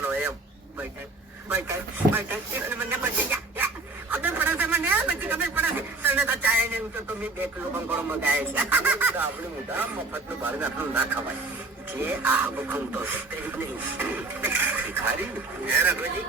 કરવાનો એમ મને પછી ખબર પડે છે મને પછી ખબર પડે છે તને તો ચાય ને હું તો મેં 2 કિલો કંકોડો મગાય છે આપણે મોટા મફત નું ભાડું આટલું ના ખવાય જે આ ભૂખમ તો તે જ નહીં ભિખારી રઘુજી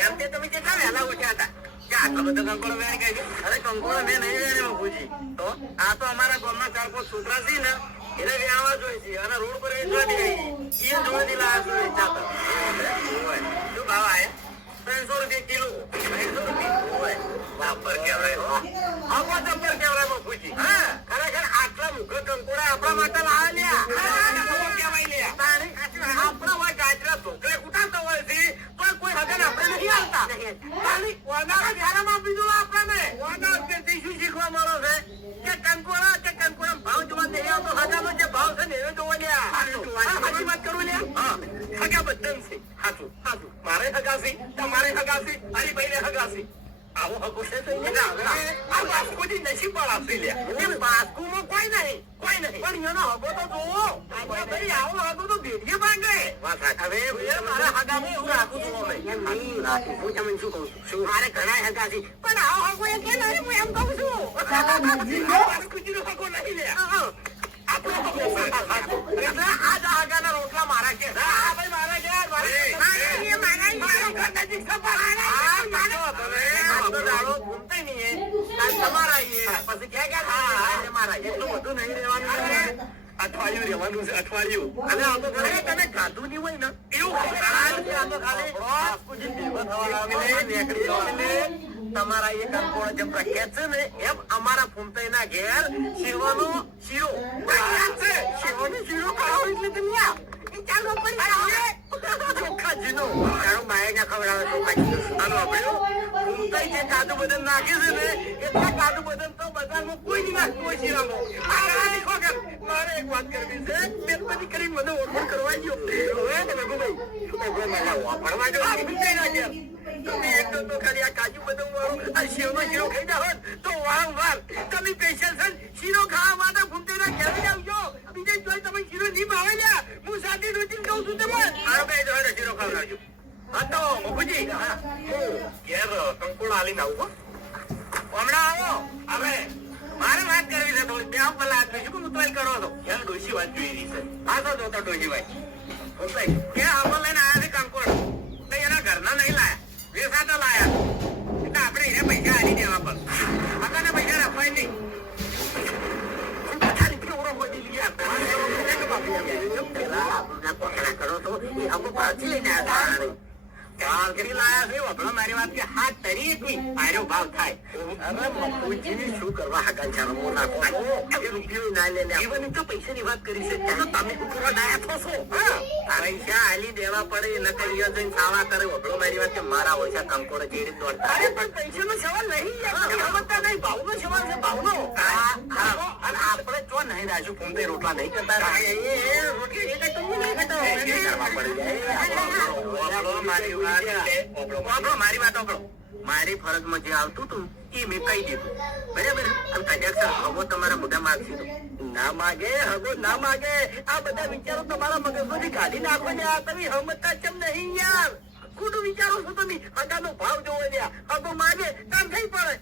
એમ તે તમે કેટલા વહેલા ઉઠ્યા હતા આટલો બધો કંકોડો વેણ ગઈ અરે કંકોડો મેં નહીં વેણ્યો ભૂજી તો આ તો અમારા ગામના 4-5 છોકરા છે ને એને વ્યાવા જોઈએ છે અને રોડ પર વેચવા દે એ જોઈ લાયા છે ચાતા શું ભાવ આયા 300 રૂપિયા કિલો 300 રૂપિયા વાપર કેવરાય આવા જબર કેવરાય માં પૂછી હા ખરેખર આટલા મુખો કંકોડા આપણા માટે લાવ્યા કેવાય લે આપણા હોય ગાજરા ઢોકળે કુટાતા હોય છે તો કોઈ હગન આપણે નથી આવતા ખાલી કોના ધ્યાનમાં બીજું આપણને કોના ઉપરથી શું શીખવા મળો છે કે કંકોડા ભાવ જોવા નહીં આવતો હગાનો જે ભાવ છે ને એ જોવા લ્યા સાચી વાત કરું લ્યા હગા બધા છે સાચું મારે હગાસી તમારે હગાસી હરીભાઈ ને હગાસી આવો હગો છે તો આ બાસ્કુજી નસીબ વાળા છે લ્યા એ બાસ્કુમાં કોઈ નહીં પણ એનો હગો તો જોવો આવો હગો તો ભેડીએ ભાગે હવે મારા હગામાં એવું રાખું છું એમ નહીં રાખું હું તમને શું કહું છું મારે ઘણા હગાસી પણ આવો હગો એ કે નહીં હું એમ કહું છું બાસ્કુજીનો હગો નહીં લ્યા રોટલા મારા કે મારા એટલું બધું નહીં રહેવાનું અઠવાડિયું રહેવાનું છે અઠવાડિયું અને આ તો તમે ખાધું નહીં હોય ને એવું તમારા એ કંકોડો જેમ પ્રખ્યાત છે ને એમ અમારા ફૂમતાઈ ના ઘેર શિવાનો શીરો શિવાનો શીરો ખાવો એટલે તમે ચાલો ચોખ્ખાજીનો તારું માએ ના ખવડાવે ચોખ્ખાજી આનો આપણે ફૂમતાઈ જે કાજુ બદામ નાખે છે ને એટલા કાજુ બદામ તો બજારમાં કોઈ નહીં નાખતું હોય શીરામાં મારે એક વાત કરવી છે મેં કરી મને ઓળખ કરવા ગયો વાપરવા જો ફૂમતાઈ ના ઘેર તમે એક તો ખાલી આ કાજુ બદામ વાળું આ શેવનો શીરો ખાઈ જાવ તો વારંવાર તમે સ્પેશિયલ છે શીરો ખાવા માટે ફૂમતાઈના ઘેર આવજો બીજે જોઈ તમે શીરો નહીં ભાવે લ્યા હું સાથે રોજી કહું છું તમે મારો કઈ જો શીરો ખાવડાવજો હા તો મફુજી હું ઘેર કંકોડા આલીને આવું હમણાં આવો હવે મારે વાત કરવી છે થોડી 2 કલાક જોઈશું કે મુતવાલ કરો છો એમ ડોશી વાત જોઈ રહી છે હા તો જોતા ડોશી ભાઈ ફૂમતાઈ ક્યાં આવો લઈને આવ્યા છે કંકોડ તો એના ઘરના નહીં લાયા વેસાતો લાયા એટલે આપણે એને પૈસા આલી દેવા પર આપણને પૈસા રખવાય નહીં મારી વાત કે હાથ તરી ભાવ થાય શું કરવા હગા જન્મો નાખો રૂપિયો ના લે તો પૈસાની વાત કરી છે તમે પૂરો ડાયા થશો પૈસા આલી દેવા પડે ન કરી જઈને સાવા કરે વગડો મારી વાત કે મારા ઓછા કંકોડો જે રીતે દોડતા અરે પણ પૈસાનો સવાલ નહીં ભાવનો સવાલ છે ભાવનો અને આપણે જો નહીં રાજુ ફૂમતાઈ રોટલા નહીં કરતા રોટલી કરવા પડે મારી વાત ઓપડો મારી ફરજમાં જે આવતું હતું એ મેં કહી દીધું બરાબર હગો તમારા મોઢા માગશે ના માગે હગો ના માગે આ બધા વિચારો તમારા મગજમાંથી કાઢી નાખો ને આ તમે હમતા ચમ નહીં યાર ખોટું વિચારો છો તમે હગાનો ભાવ જોવો ત્યાં હગો માગે કામ થઈ પડે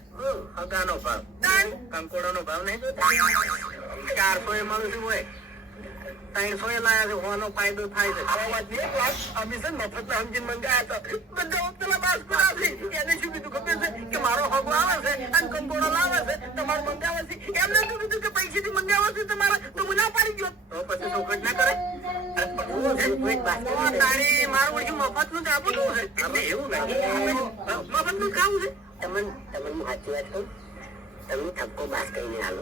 હગાનો ભાવ કંકોડો નો ભાવ નહીં 400 એ મળું છું હોય 300 એ લાયા છે હોવાનો ફાયદો થાય છે અમે છે મફત સમજીને મંગાયા હતા બધા પેલા બાસ્કો આવશે એને શું કીધું ખબર છે કે મારો હગો આવે છે અને કંકોડો લાવે છે તમારે મંગાવે છે એમને શું કીધું કે પૈસેથી મંગાવે છે તમારે તો હું ના પાડી ગયો તો પછી ચોખટ ના કરે તારી મારું વળી મફત નું જ આપવું છે એવું નહીં મફત નું ખાવું છે તમને સાચી વાત કહું તમે ઠપકો બાસ કરીને આલો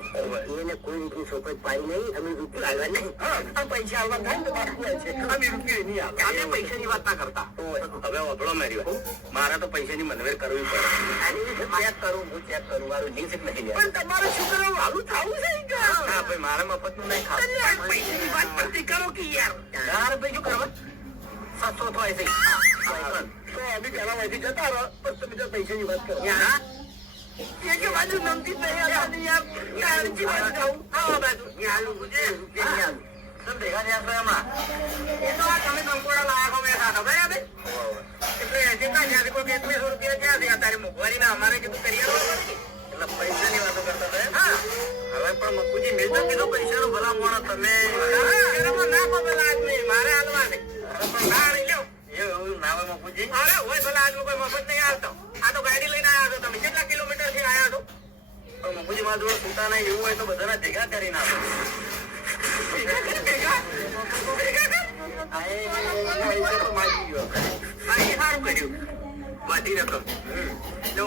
એને કોઈ રીતની ચોખટ પાડી નહીં અમે રૂપિયો આવ્યા નહીં પૈસા આવવા થાય તો બાસ્કો છે અમે રૂપિયો નહીં આવે અમે પૈસાની વાત ના કરતા હવે વપડો મારી વાત મારા તો પૈસાની મનવેર કરવી પડે ચેક કરું હું ચેક કરું મારું નહીં નહીં પણ તમારે શું કરવું આવું થવું છે હા ભાઈ મારા મફત નું નહીં ખાવું પૈસાની વાત પડતી કરો કે યાર ભાઈ શું કરવા 700 થાય છે તો અમે પેલા વાંચી જતા રહો પણ તમે જો પૈસાની વાત કરો એક બાજુ નમતી નહીં યાર બાજુ જાઉં આવા બાજુ ભેગા થયા છો એમાં એ તો તમે કંકોડા લાયા છો બેઠા 2100 રૂપિયા ક્યાં થયા તારી મોંઘવારીના? અમારે કીધું કરી આલો એટલે પૈસાની વાતો કરતા હતા. હા હવે પણ મકુજી મેં તો કીધું પૈસાનો ભલા મોણો તમે ના પેલા આદમી મારે હાલવા છે પણ ના લઈ લો એવું ના હોય મકુજી. અરે હોય ભલા આદમી કોઈ મફત નહીં આવતો. આ તો ગાડી લઈને આવ્યા છો તમે. કેટલા કિલોમીટર થી આવ્યા છો? પણ મકુજી મારા જોડે છૂટા નહીં એવું હોય તો બધાને ભેગા કરીને આપો. સારું કર્યું બધી રકમ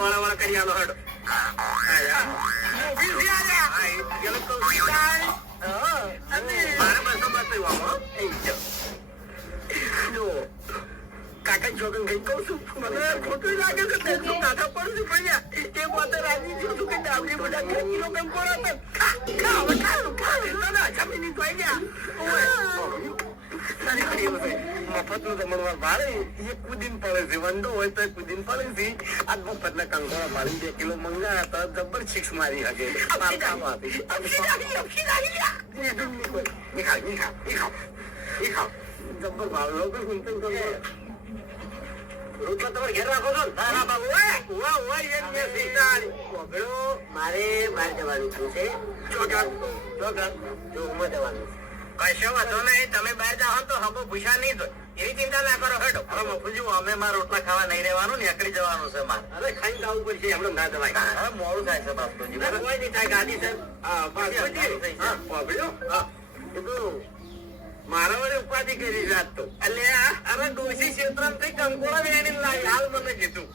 વાળા વાળા કરી આલો હડો. કાકા જોગન કઈ કઉ છું મને ખોટું લાગે છે. કાકા પડશે પડ્યા એ પોતે રાજી છું છું કે ડાબલી બધા કિલો કમ કોરા જમીન થઈ ગયા. મફત નું જમણવાર ભાડે એ કુદીન પડે છે. વંડો હોય તો કુદીન પડે છે. આ મફત ના કંકોડા ભાડી 2 કિલો મંગા તો જબર શિક્ષ મારી હગે. જબર ભાવ લોકો રોટલા તમારે ઘેર રાખો છો? મારે બહાર જવાનું છે. કશો વાંધો નહીં. તમે બહાર જાઓ તો હબો ભૂસા નહીં થાય એવી ચિંતા ના કરો. હેડો હવે મફુજી અમે મારા રોટલા ખાવા નહીં રહેવાનું ને એકડી જવાનું છે મારે. અરે ખાઈ જવું પડશે એમને ના જવાય. હવે મોડું થાય છે બાપુજી. કોઈ નહીં થાય ગાડી છે મારા વડે ઉપાધિ કરી રાત તો એટલે અરે ડોસી ક્ષેત્ર થી કંકોડા વેણી લાવી હાલ મને કીધું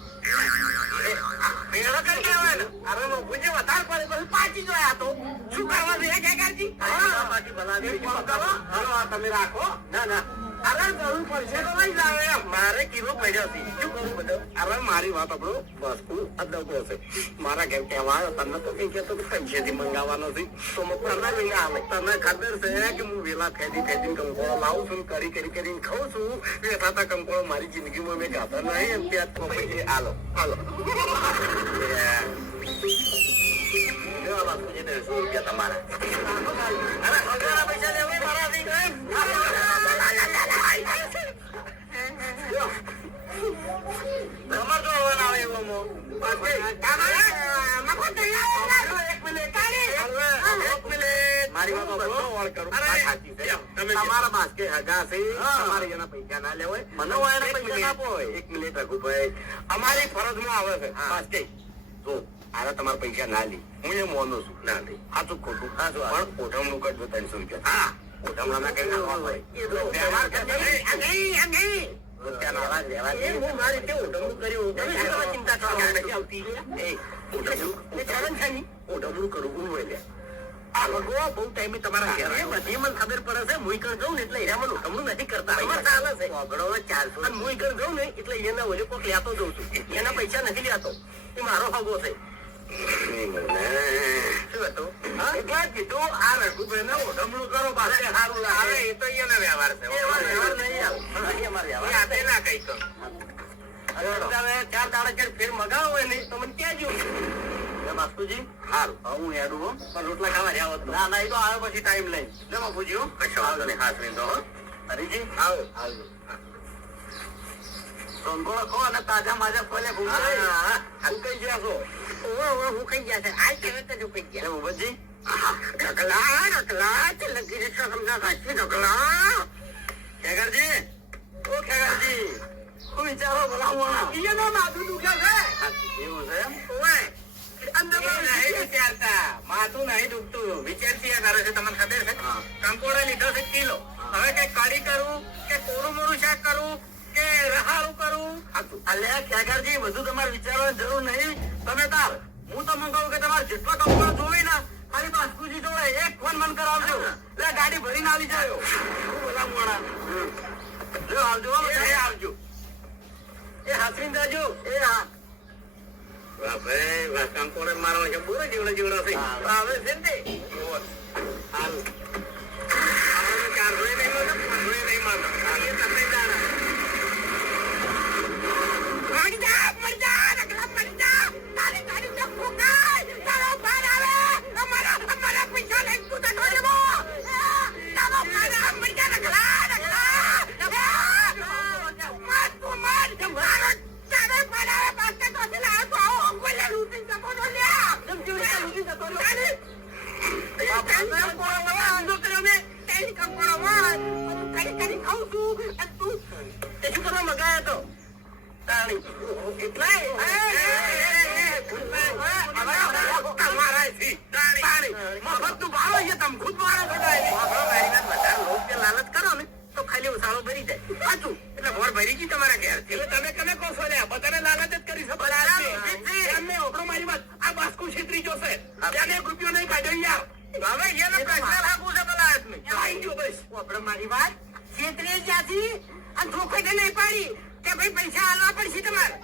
મેળો કરી આવે ને. અરે મફુજી વધારે પડે પછી પાછી જોયા તો શું કરવા દે કાકાજી? પાછી ભલા તમે રાખો. ના ના અરે કરવું પડશે તો નહીં જાવે. મારે કિલો પડ્યો છે શું કરું બધું? અરે મારી વાત આપણો વસ્તુ અદકો છે. મારા ઘેર કહેવા તમને તો કઈ કહેતો કે પૈસેથી મંગાવવાનો છે તો મફરના લઈને આવે. તમને ખબર છે કે હું વેલા ફેદી ફેદીને કંકોળો લાવું છું કરી કરીને ખાઉં છું. એ થતા કંકોળો મારી જિંદગીમાં મેં ગાતા નહીં એમ ત્યાં પછી હાલો હાલો રૂપિયા તમારા. પૈસા લેવા મારાથી તમારે તો હોવાના આવે એવો મારી તમારા બાસ્કે હગા છે. તમારે એના પૈસા ના લેવાય. મને એના પૈસા ના આપો. 1 મિનિટ રઘુભાઈ અમારી ફરજમાં આવે છે બાસ્કે જો આરા તમારા પૈસા ના લી હું એ મોનું છું ના લી આ તો ખોટું પણ ઓઢમણું કરજો 300 રૂપિયા. હા ઓઢમણાના કઈ નાખવા હોય વ્યવહાર બહુ ટાઈમે તમારા બધી મને ખબર પડે છે. મુઈકર જઉં ને એટલે એમાં ઓઢમણું નથી કરતા. ચાલે છે 400 મુઈકર જઉં ને એટલે એના ઓલે કોક લેતો જઉં છું. એના પૈસા નથી લેતો. એ મારો હગો છે. શું હતું એટલે કીધું આ રઘુભાઈ ને ઓઢમણું કરો પાસે સારું લાગે. એ તો એનો વ્યવહાર છે. ના કઈ તો 4 દાડા ફેર મગાવો હોય નહીં તો મને કહેજો બાપુજી. સારું હું હેડું પણ રોટલા ખાવા રહ્યા હોત. ના ના એ તો આવે પછી ટાઈમ લઈ ને બાપુજી. કશો વાંધો નહીં. ખાસ નહીં તો હરીજી આવો આવજો. કંકોડો ખો અને તાજા માજા ફલે કઈ ગયા છો? હું કઈ ગયા છે આ કેવી રીતે કઈ ગયા ઉભજી? ખેગરજી ઓ ખેગરજી શું વિચારો ભલા માથું દુખે છે એવું છે વિચારતા માથું નહીં દુખતું વિચારતી કરે છે. તમને ખબર છે કંકોડા લીધો છે કિલો. હવે કઈ કઢી કરું કે કોરું મોરું શાક કરું કે રહારું કરું? અલ્યા ખેગરજી બધું તમારે વિચારવાની જરૂર નહીં. તમે તાર હું તો મંગાવું કે તમારે જેટલો કંકોડો જોઈ ને ખાલી બાસ્કુજી જોડે એક ફોન મન કરાવજો એટલે ગાડી ભરીને આવી જાય. બોલા મોડા આવજો આવજો એ હાથરીને જાજો. એ હા ભાઈ કંકોડે મારવા છે બોલો જીવડે જીવડો છે આવે છે ને હાલ 400 નહીં મળતો 500 નહીં મળતો. તમને જાણા પૈસા તાળી એટલે તમારા મફત ભાડો છે તમે ખુદ ભાડો બધા લોકો લાલચ કરો ને તો ખાલી ઉસાળો ભરી જાય સાચું એટલે ભોર ભરી ગઈ તમારા ઘેર એટલે તમે કને કહો છો લ્યા બધાને લાલચ જ કરી શકો એમને ઓપડો મારી વાત આ બાસ્કુ છેતરી જોશે ત્યાં 1 રૂપિયો નહીં કાઢ્યો યાર હવે એને પ્રશ્ન લાગુ છે પેલા આદમી આવી ગયો બસ ઓપડો મારી વાત છેતરી જ્યાંથી અને ધોખે નહીં પાડી કે ભાઈ પૈસા આલવા પડશે તમારે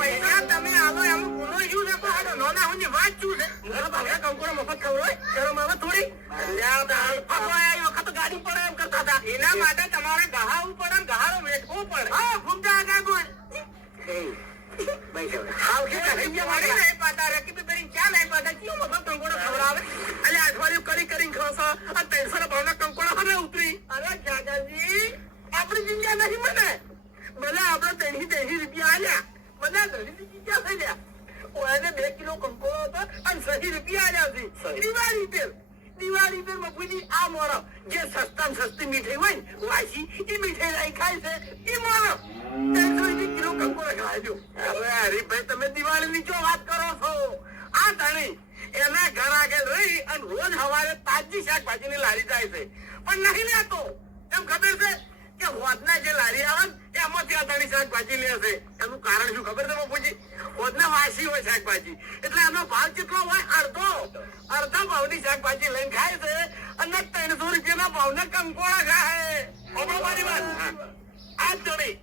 પૈસા તમે આલો એમ ગુનો શું છે પણ નોના હોની વાત શું છે ભાવે કંકોડો મફત ખવડાય શરમ આવે થોડી વખત ગાડી પડે એમ કરતા હતા એના માટે તમારે ગહાવું પડે ને ગહારો વેચવું પડે હા ફૂમતા આગળ બોલ આપડી જગ્યા નહીં મને ભલે આપડે 30 રૂપિયા આલ્યા બધા ઘરની જગ્યા થઈ ગયા ઓને 2 કિલો કંકોડો હતો અને 60 રૂપિયા આલ્યા છે દિવાળી પર મફુજી આ મોરો જે સસ્તા સસ્તી મીઠાઈ હોય ને વાસી એ મીઠાઈ લઈ ખાય છે એ મોરો 300 કિલો કંકોડો ખાજો હવે હરીભાઈ તમે દિવાળીની જો વાત કરો છો આ ધણી એના ઘર આગળ રહી અને રોજ સવારે તાજી શાકભાજીની લારી જાય છે પણ નહીં લેતો એમ ખબર છે કે હોદના જે લારી આવે ને એમાંથી આ ધણી શાકભાજી લે છે એનું કારણ શું ખબર છે બાપુજી હોદના વાસી હોય શાકભાજી એટલે એનો ભાવ કેટલો હોય અડધા ભાવની શાકભાજી લઈને ખાય છે અને 300 રૂપિયાના ભાવના કંકોડા ખાય મારી વાત આ ધણી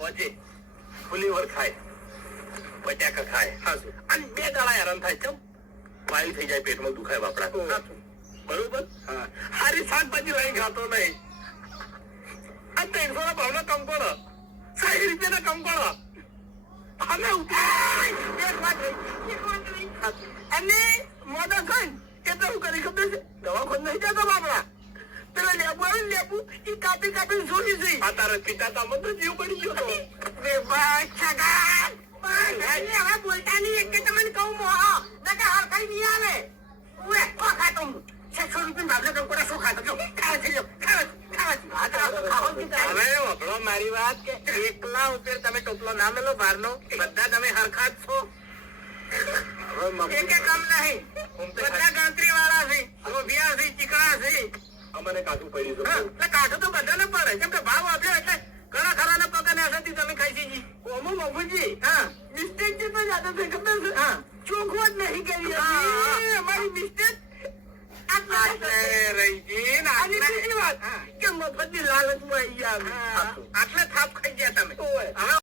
હોજે ફુલીવર ખાય બટાકા ખાય અને 2 દાડા હેરાન થાય ચમ વાયુ થઈ જાય પેટમાં દુખાય બાપડા બરોબર હારી શાકભાજી લઈને ખાતો નહીં આ 300 ના ભાવના કંકોડો 60 રૂપિયાના કંકોડો અમે અને મોટા થાય એટલે હું કરી ખબર છે દવાખાન નહીં જતો બાપડા પેલા લેબુ આવે લેબુ એ કાપી છોડી જઈ આ તારા પિતા તો મને જીવ પડી ગયો હવે બોલતા નહીં એટલે તમને કહું મોહો નકે હરખાઈ નહીં આવે ઉએ ખાતો હું 600 રૂપિયા ભાવના કંકોડા શું ખાતો જો ખાવા થઈ જાઓ મારી વાત કે એકલા ઉપર તમે ટોપલો ના મેલો બહારનો બધા તમે હરખા જ છો એક કામ નહીં બધા ગણતરી વાળા છે લોભિયા છે ચીકણા છે અમને કાઢું પડ્યું એટલે કાઢું તો બધાને પડે કેમ કે ભાવ આપ્યો એટલે ઘણા ખરાના પગાને અસરથી તમે ખાઈ છે ઓમો બાબુજી હા મિસ્ટેક છે તો જાતો છે ખબર છે હા ચોખ્ખો જ નહીં કરી અમારી મિસ્ટેક આટલે થાપ ખાઈ ગયા તમે